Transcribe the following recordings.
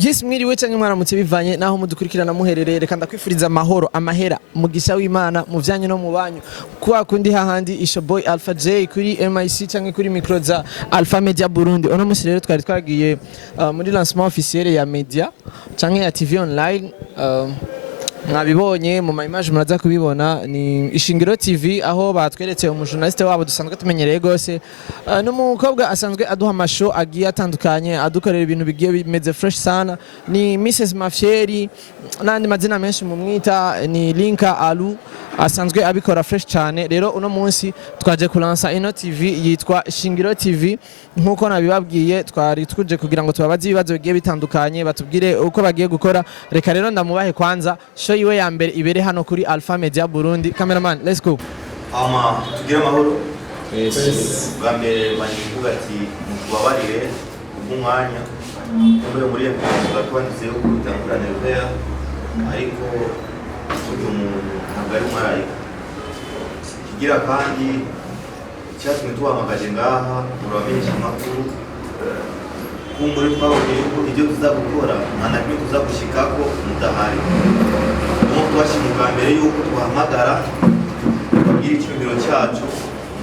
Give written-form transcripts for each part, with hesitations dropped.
Yes mwiriwe cyangwa mwaramutse bivanye naho mudukurikirana muherereye reka ndakwifuriza amahoro amahera mugisha w'Imana mu vyanye no mu banyu kwa kundi hahandi isho boy Alpha J kuri MIC cyangwa kuri micro za Alpha Media Burundi. Ono musi rero twari twagiye muri lancement officiel ya media cyangwa ya TV online mwabibonye mu image muraza kubibona ni Ishingiro TV aho batweretse umujournaliste wabo dusanzwe tumenyereye gose n'umukobwa asanzwe aduha amasho agiye atandukanye adukorera ibintu bigiye bimeze fresh sana ni Mrs Mafieri nandi mazina menshi mu mwita ni Linka Alu asanzwe abikora fresh cyane. Rero uno munsi twaje kulansa ino TV yitwa Ishingiro TV nkuko nabibabwiye twari tuje kugira ngo tubabaze ibibazo bigiye bitandukanye batubwire uko bagiye gukora. Reka rero ndamubahe kwanza show iwe ya mbere ibere hano kuri Alpha Media Burundi. Cameraman, let's go. Tugira amahoro. Yes. Bambere banyivuga ati mubabarire umwanya. Muri iyo twanditseho kutangura nevera ariko uyu muntu ntabwo ari marayika. Kigira kandi cyatumye tuhamagaje ngaha muramenyesha amakuru kumbure twababwiye ko ibyo tuzagukora ntanakimwe tuzagushikako mudahari. Twashimuka mbere yuko twahamagara babwira icyumviro cyacu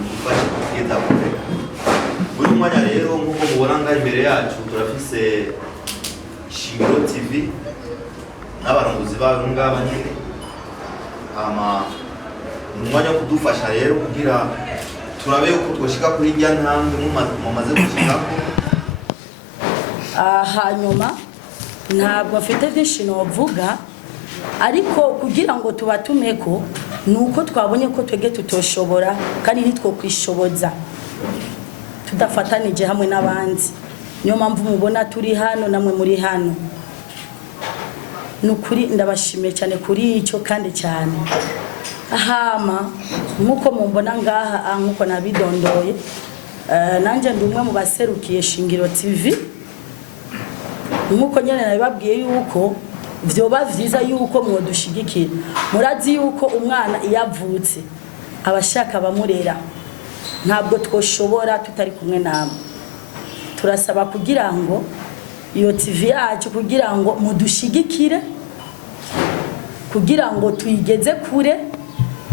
dufashe kugeza kure. Buri mwanya rero nk'uko mubona ngaho imbere yacu turafise Ishingiro TV n'abarongozi bayo ngaba nyine umwanya wo kudufasha rero kugira turabe yuko twoshika kuri njya ntambwe mumaze gushikako. Hanyuma ntabwo mfite byinshi novuga ariko kugira ngo tubatumeko nuko twabonye ko twege tutoshobora kandi nitwo kwishoboza tudafatanije hamwe n'abandi. Niyo mpamvu mubona turi hano namwe muri hano. Nukuri ndabashimiye cyane kuri icyo kandi cyane. Ahama nkuko mumbona ngaha nkuko nabidondoye nanje ndumwe mu baserukiye Ishingiro TV. Nkuko nyene nabibabwiye yuko vyoba vyiza yuko mwodushigikira. Murazi yuko umwana iyavutse abashaka bamurera ntabwo twoshobora tutari kumwe namwe. Turasaba kugira ngo iyo TV yacu kugira ngo mudushigikire kugira ngo tuyigeze kure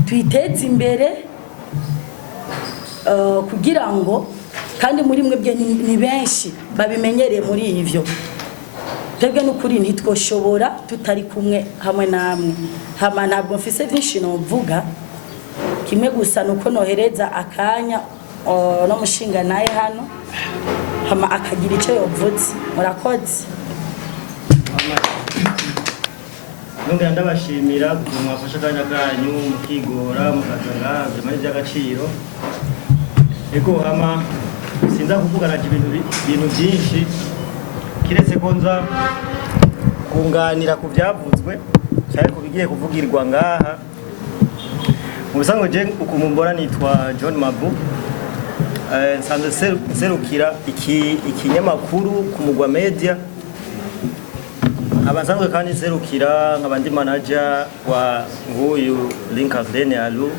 tuyiteze imbere kugira ngo kandi muri mwe bye ni benshi babimenyereye muri ivyo. Twebwe n'ukuri ntitwoshobora tutari kumwe hamwe namwe. Hama ntabwo mfise byinshi novuga kimwe gusa nuko nohereza akanya no mushinga naye hano hama akagira icyo yovuze. Murakoze. Nongera ndabashimira mwafasha akanya kanyu mukigora mukazanga byamari by'agaciro. Ego hama sinza kuvugana ibintu byinshi kiretse ko nza kunganira ku byavuzwe cyane ku bigiye kuvugirwa ngaha. Mu bisanzwe je ukumumbora nitwa John Mabu nsanzwe serukira ikinyamakuru ku mugwa media. Abasanzwe kandi serukira nk'abandi manager wa nguyu Linka Alu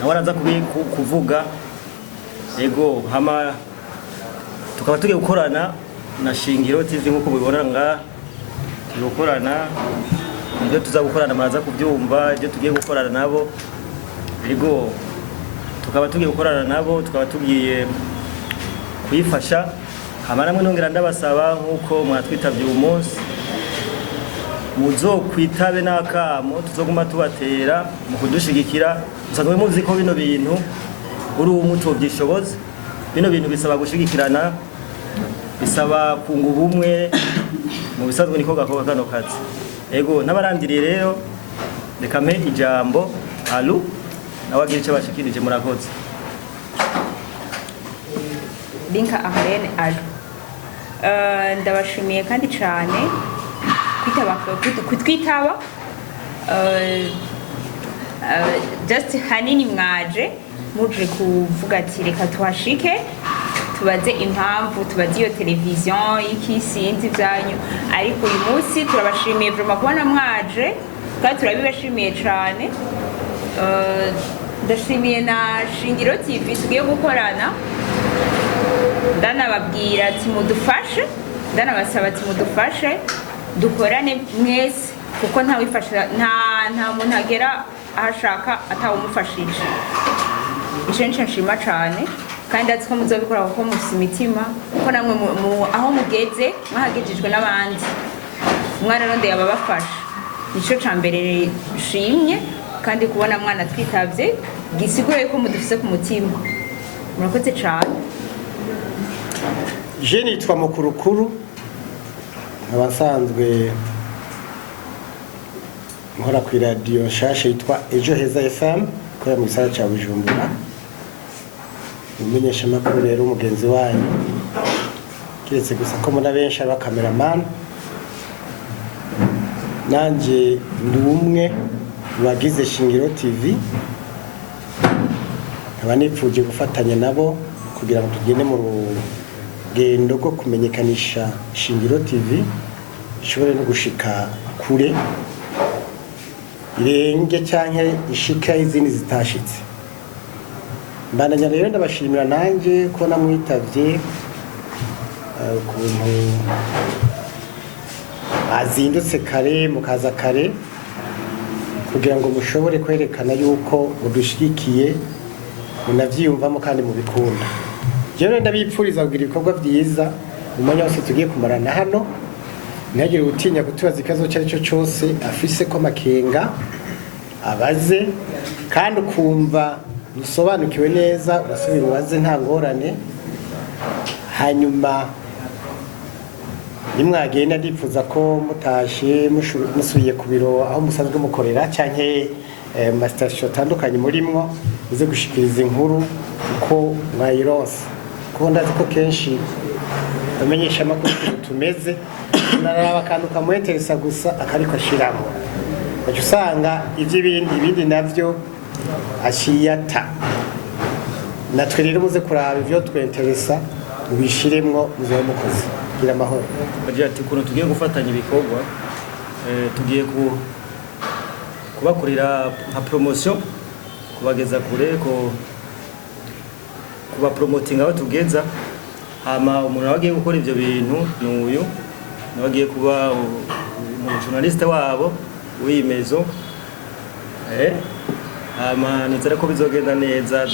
nawaraza kuvuga. Ego hama tukaba tugiye gukorana na Ishingiro TV nkuko mubibona nga tugikorana ibyo tuzagukorana maraza kubyumva ibyo tugiye gukorana nabo. Ego tukaba tugiye gukorana nabo tukaba tugiye kuyifasha. Hama namwe nongera ndabasaba nkuko mwatwitabye uyu munsi muzokwitabe n'akamo tuzoguma tubatera mu kudushigikira. Musanzwe muzi ko bino bintu uri umuto byishoboza. Bino bintu bisaba gushigikirana bisaba kunga ubumwe mu bisanzwe niko gakoga kano kazi. Ego n'abarandiriye rero reka mpe ijambo Alu nawagira icyo bashikirije. Murakoze. Linka Alu ndabashimiye kandi cyane kwitaba just hanini mwaje muje kuvuga ati reka tuhashike tubaze impamvu tubaze iyo televiziyo y'ikisinzi byanyu. Ariko uyu munsi turabashimiye vraiment kubona mwaje kandi turabibashimiye cyane. Ndashimiye na Ishingiro TV tugiye gukorana ndanababwira ati mudufashe ndanabasaba ati mudufashe dukorane mwese kuko ntawifasha nta muntu agera ahashaka atawumufashije. Ico nico nshima cane kandi azi ko muzobikora kuko mufise imitima kuko namwe aho mugeze mwahagejejwe n'abandi mwararondeye ababafasha. Nico ca mbere nshimye kandi kubona mwana twitavye gisigura yuko mudufise ku mutima. Murakoze cane. Je nitwa Mukurukuru abasanzwe nkora ku radio nshasha yitwa Ejo Heza FM ko mu gisagara ca Bujumbura. Umenyesha makuru rero umugenzi wanyu kiretse gusa ko muri benshi aba cameraman nanje ndi umwe bagize Shingiro TV abanipfuje gufatanya nabo kugira ngo tugende mu rugendo rwo kumenyekanisha Shingiro TV ishobore no gushika kure irenge canke ishika izindi zitashitse. Mbandanya rero ndabashimira nanje ko namwitavye ukuntu azindutse kare mukaza kare kugira ngo mushobore kwerekana yuko udushigikiye munavyiyumvamo kandi mubikunda. Jewe ndabipfuriza kugira ibikorwa vyiza mu mwanya wose tugiye kumarana hano, ntihagire utinya kutubaza ikibazo cari cyo cyose afise ko makenga abaze kandi ukumva usobanukiwe neza urasubira ubaze nta ngorane. Hanyuma nimwagenda ndipfuza ko mutashe musubiye ku biro aho musanzwe mukorera canke mu station atandukanye murimwo uze gushikiriza inkuru uko mwayironse kuko ndazi ko kenshi bamenyesha amakuru tumeze naraba akantu kamweteresa gusa akariko ashiramo baca usanga ibindi navyo ashiyata. Natwe rero muze kuraba ivyo twenteresa ubishiremwo muze mukoze gira amahoro. Bagira ati kuno tugiye gufatanya ibikorwa tugiye kubakorera nka promotion kubageza kure ko kuba promoting aho tugeza. Hama umuntu wagiye gukora ivyo bintu n'uyu nagiye kuba umujournaliste wabo w'imezo hama nizera ko bizogenda neza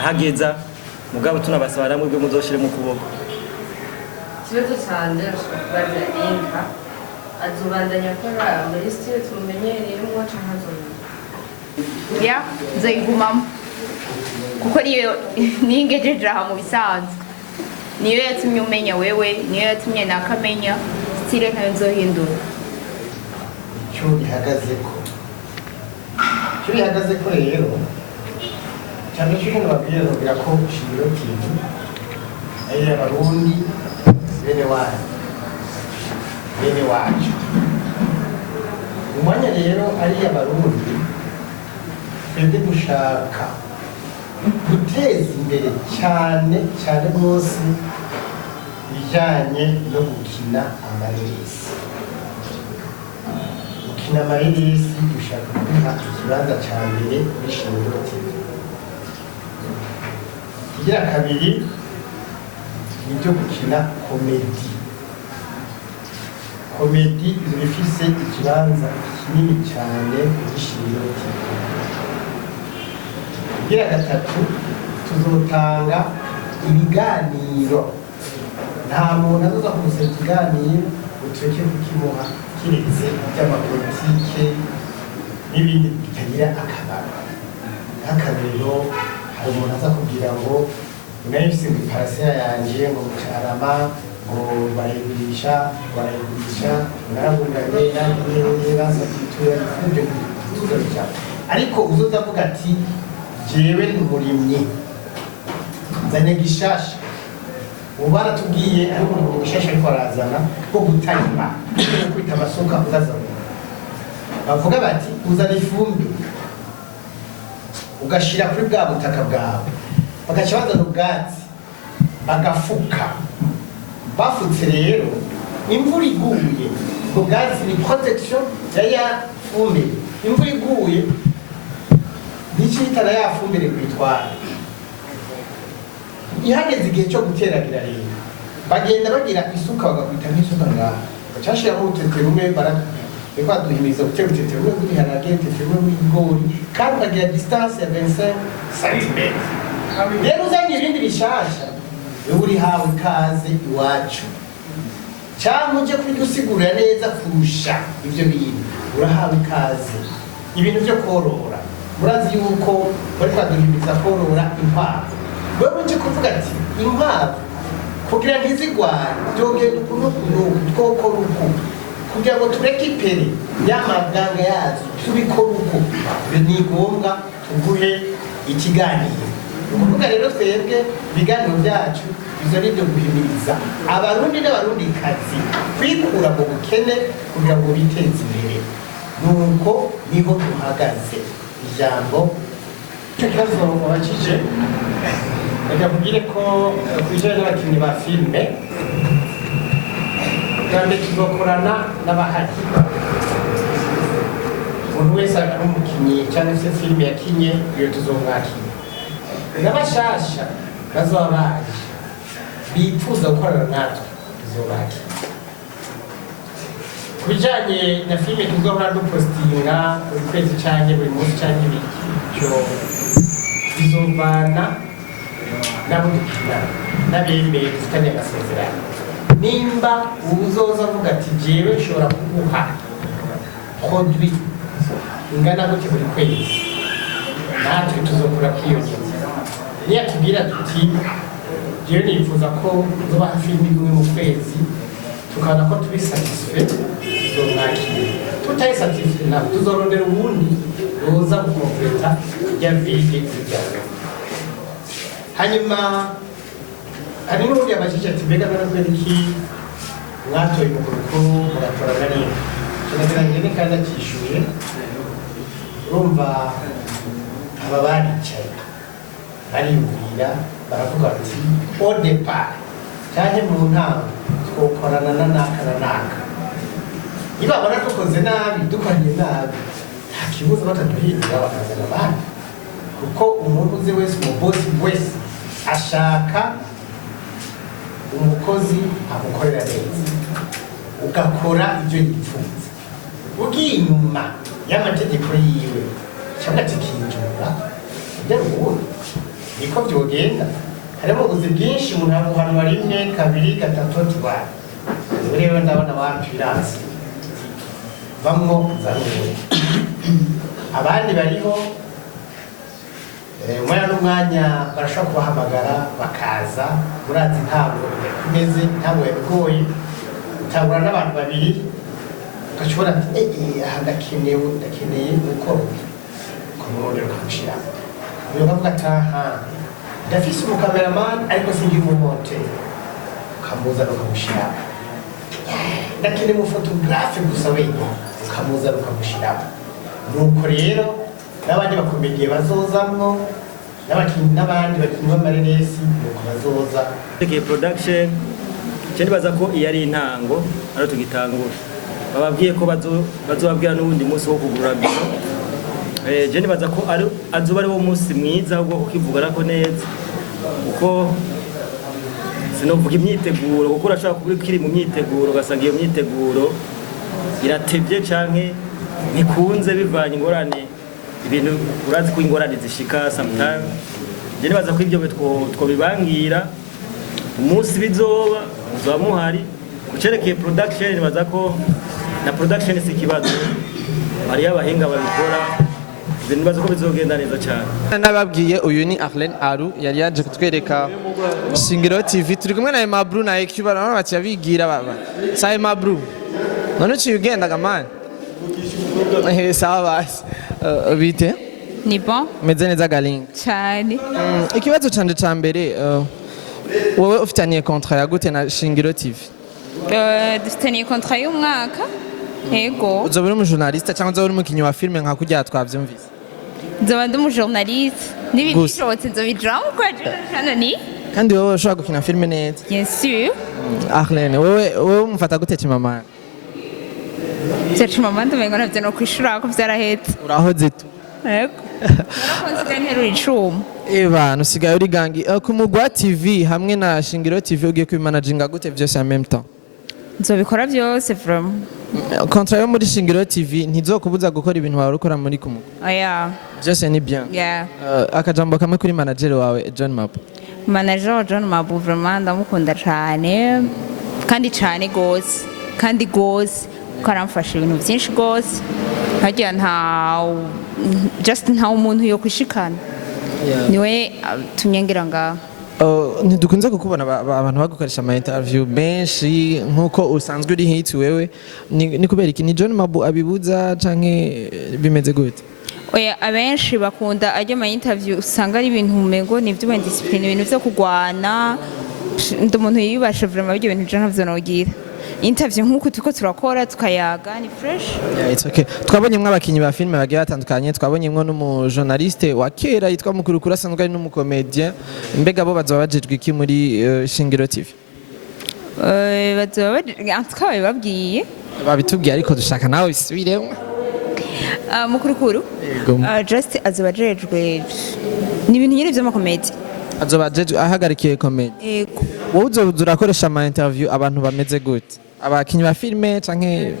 ahageza mugabo tunabasaba namwe bwe muzoshire mu kuboko. Ikibazo cyane baza inka azubandanya akora muri style tumumenyereyemo canke azobandanya Ya nzayigumamo kuko niyo ningejeje aha mu bisanzwe niyo yatumye umenya wewe niyo yatumye nakamenya style ntayo nzohindura. Cyo bihagaze ko rero cyane cyo nababwira kugira ko Shingiro TV ari abarundi bene wacu umwanya rero ari abarundi twebwe gushaka guteza imbere cyane rwose ibijyanye no gukina amareresi. Gukina amareresi dushaka kwiha ikibanza cya mbere muri Shingiro TV. Ikigira kabiri ni ibyo gukina komedi bifise ikibanza kinini cyane muri Shingiro TV. Ikigira gatatu tuzotanga ibiganiro, nta muntu azoza kumusaba ikiganiro utureke kukimuha kiretse iby'amapolitike n'ibindi bitagira akamaro. Nk'akarero hari umuntu aza kugira ngo unayifise ngo iparasera yanje ngo mucarama ngo barayigurisha narabunganye nanjye basakitura ibyo tuzabija, ariko uzoza avuga ati jewe ni umurimyi nzanye gishasha ubu baratubwiye ariko ngo gishasha ariko arazana ko gutarima kwita amasuka uzazana bavuga bati uzana ifumbire ugashira kuri bwa butaka bwawe bagaca bazana ubwatsi bagafuka bafutse rero imvura iguye ubwo bwatsi ni protection ya fumbire. Imvura iguye n'icitana ya fumbire kwitwara ihageze igihe cyo guteragira rero bagenda bagira isuka bagakwita nk'isuka ngaha bacashiramo utetero umwe bariko baduhimiriza gutera utetero umwe w'ibiharage utetero umwe w'ibigori kandi bagira distance ya 25 cm rero uzanye ibindi bishasha uri hawe ikaze iwacu cyangwa uje kubidusigurira neza kurusha ibyo bintu urahawe ikaze ibintu byo korora murazi yuko bari kwaduhimiriza korora inkwavu wewe uje kuvuga ati inkwavu kugira ntizigwane byogenda ukuntu twokora uko kugira ngo tureke ipere y'amaganga yazo tubikora uko ni ngombwa tuguhe ikiganiro ukuvuga rero twebwe ibiganiro byacu izo ni byo guhimiriza abarundi n'abarundikazi kwikura mu bukene kugira ngo biteze imbere nuko niho duhagaze ijambo icyo kibazo wabajije reka mubwire ko kwijanye n'abakinnyi ba filime kandi tuzokorana n'abahari umuntu wese ari umukinnyi cyangwa se filime yakinye iyo tuzomwakira n'abashasha bazoba baje bifuza gukorana natwe tuzobakira ku bijanye na filime tuzohora dupostinga buri kwezi canke buri munsi canke ibyo bizovana nabo dukina n'abemeye dufitanye amasezerano nimba uzoza avuga ati jewe nshobora kuguha produit ingana gute buri kwezi natwe tuzokora kwiyongeza niyatubwira tuti jewe nifuza ko uzobaha filime imwe mu kwezi tukabona ko turi satisfait tuzomwakira tutayisatisfait ntabwo tuzorondera ubundi yoza gukompleta ya vide kujyana hanyuma hari n'ubundi yabajije ati mbega narazwe iki mwatoye umukuru mugatorana n'inka kinagira ngene kandi akishyuye urumva aba baricaye bariyumvira baravuga bati au départ cyane mu ntango twokorana na naka na naka nibabona dukoze nabi dukoranye nabi nta kibuza bataduhindura bakazana abandi kuko umuntu uzi wese umubosi wese ashaka umukozi amukorera neza ugakora ibyo yifuza ugiye inyuma y'amategeko yiwe cyangwa tikinjura ibyo ubundi niko byogenda harimo ubuzi bwinshi umuntu abuhanwa rimwe kabiri gatatu tubana rero ndabona wampirasi bamwo zaruwe abandi bariho umwanya n'umwanya barashobora kubahamagara bakaza murazi ntabwo bimeze ntabwo yabigoye utangura n'abantu babiri ugashobora ati aha ndakeneye gukora ukamurondera ukamushyiramo uyu bavuga ati aha ndafise umukameramani ariko singira umumoteri ukamuzana ukamushyiramo ndakeneye umufotogarafe gusa wenyine ukamuzana ukamushyiramo nuko rero n'abandi bakomeye bazozamwo n'abandi bakinnyi b'amareresi nuko bazoza production cyane baza ko iyo ari intango ari tugitangura bababwiye ko bazobabwira n'ubundi munsi wo kugura biro je nibaza ko azoba ari wo munsi mwiza wo kukivugana ko neza uko sinovuga imyiteguro kuko urashaka kuba kiri mu myiteguro ugasanga iyo myiteguro iratevye canke ntikunze bivanye ingorane ibintu urazi ko ingorane zishika sometimes je nibaza ko ibyo twobibangira umunsi bizoba muhari kucerekeye production nibaza ko na production si kibazo hari abahinga babikora nibaza ko bizogenda neza cyane nababwiye uyu ni Arlene Aru yari yaje kutwereka Shingiro TV turi kumwe na Mabru na EQ barana bati yabigira baba sai Mabru none uciye ugendaga man sawa basi bite ni bon meze neza galinga cyane ikibazo canje ca mbere wowe ufitaniye contrat ya gute na Shingiro TV dufitaniye contrat y'umwaka yego uzoba uri umujournaliste cyangwa uzoba uri umukinnyi wa filime nka kurya twavyumvise nzoba ndi umujournaliste n'ibintu bishobotse nzobijamo kwa hano ni kandi wowe ushobora gukina filime neza bien sûr Arlene wowe umufata gute kimama cyacu mama ndumengo navyo no kwishura ko vyarahetse urahoze tu yego narakonsigaye nterura icuma eba nusigaye uri gangi ku mugwa TV hamwe na Shingiro TV ugiye kubimanaginga gute vyose en même temps nzobikora byose vraiment contrat yo muri Shingiro TV ntizokubuza gukora ibintu wawe ukora muri kumugwa oya byose ni bien yeah akajambo kamwe kuri manager wawe John Map manager John Mabu vraiment ndamukunda cyane kandi cyane gose kandi gose karamfasha ibintu byinshi gose hagiye nta umuntu yo kwishikana niwe tunyengera ngaho ntidukunze kukubona abantu bagukoresha ama interview benshi nkuko usanzwe uri hit wewe ni kubera iki ni John Mabu abibuza canke bimeze gute oya abenshi bakunda ajya ama interview usanga ari ibintu umengo ni iby'ubundi discipline ibintu byo kugwana ndi umuntu yibasha vraiment ibyo bintu John navyo nogira interview nkuko tuko turakora tukayaga ni fresh yeah, it's okay twabonyemwe abakinyi ba filme bagiye batandukanye twabonyemwe n'umujournaliste wa kera yitwa Mukurukura asanzwe ari n'umukomedien mbega bo bazoba bajejwe iki muri Shingiro TV bazoba antikawe babwiye babitubwiye ariko dushaka nawe bisubiremo Mukurukuru just azoba ajejwe ni ibintu nyine by'amakomedi azoba ajejwe ahagarikiye comedy yego wowe uzoza urakoresha ama interview abantu bameze gute abakinyi ba filme canke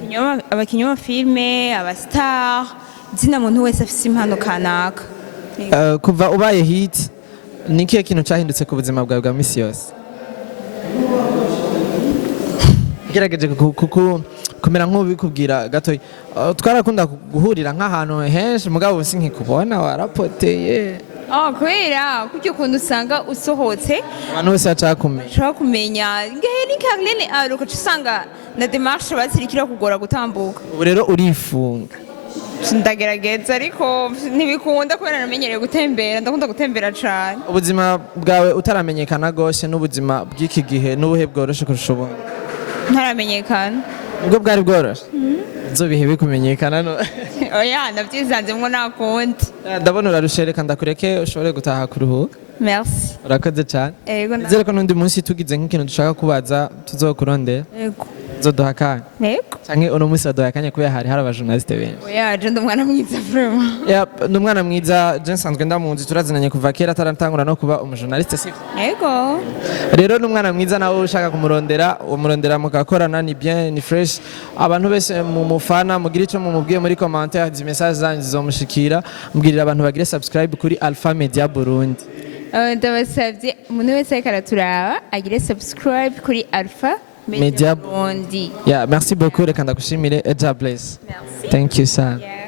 abakinyi ba filme abastar zina muntu wese afise impano kanaka kuva ubaye hit ni kihe kintu cyahindutse ku buzima bwawe bwa misi yose gerageje kumera nk'ubikubwira gato twarakunda guhurira nk'ahantu henshi mugabo sinkikubona warapoteye kubera kuko ukuntu usanga usohotse abantu bose bashaka kumenya ngehe ni Caroline aruka usanga na démarche basirikira kugora gutambuka ubu rero urifunga ndagerageza ariko ntibikunda kubera namenyereye gutembera ndakunda gutembera cyane ubuzima bwawe utaramenyekana gose n'ubuzima bw'iki gihe n'ubuhe bworoshe kurusha ubundi ntaramenyekana ubwo bwari bworoshe bihe bikumenyekana no oya ndabyizanzemwo nakundi ndabona urarushe reka ndakureke ushobore gutaha kuruhuka merci urakoze cyane nizere ko n'undi munsi tugize nk'ikintu dushaka kubaza tuzokurondera yego zoduha akanya yego canke uno munsi baduha akanya kubera hari abajournaliste benshi oya je ndi umwana mwiza vraiment ni umwana mwiza je nsanzwe ndamunzi turazinanye kuva kera ataratangura no kuba umujournaliste sivyo yego rero ni umwana mwiza nawe ushaka umurondera mugakorana ni bien ni fresh abantu bese mu mufana mugira ico mumubwiye muri commentaire izi message zanyu zizomushikira mubwirira abantu bagire subscribe kuri Alpha Media Burundi ndabasabye umuntu wese ariko araturaba agire subscribe kuri Alpha Media Burundi yeah merci beaucoup reka ndagushimire eja bless merci thank you sir yeah.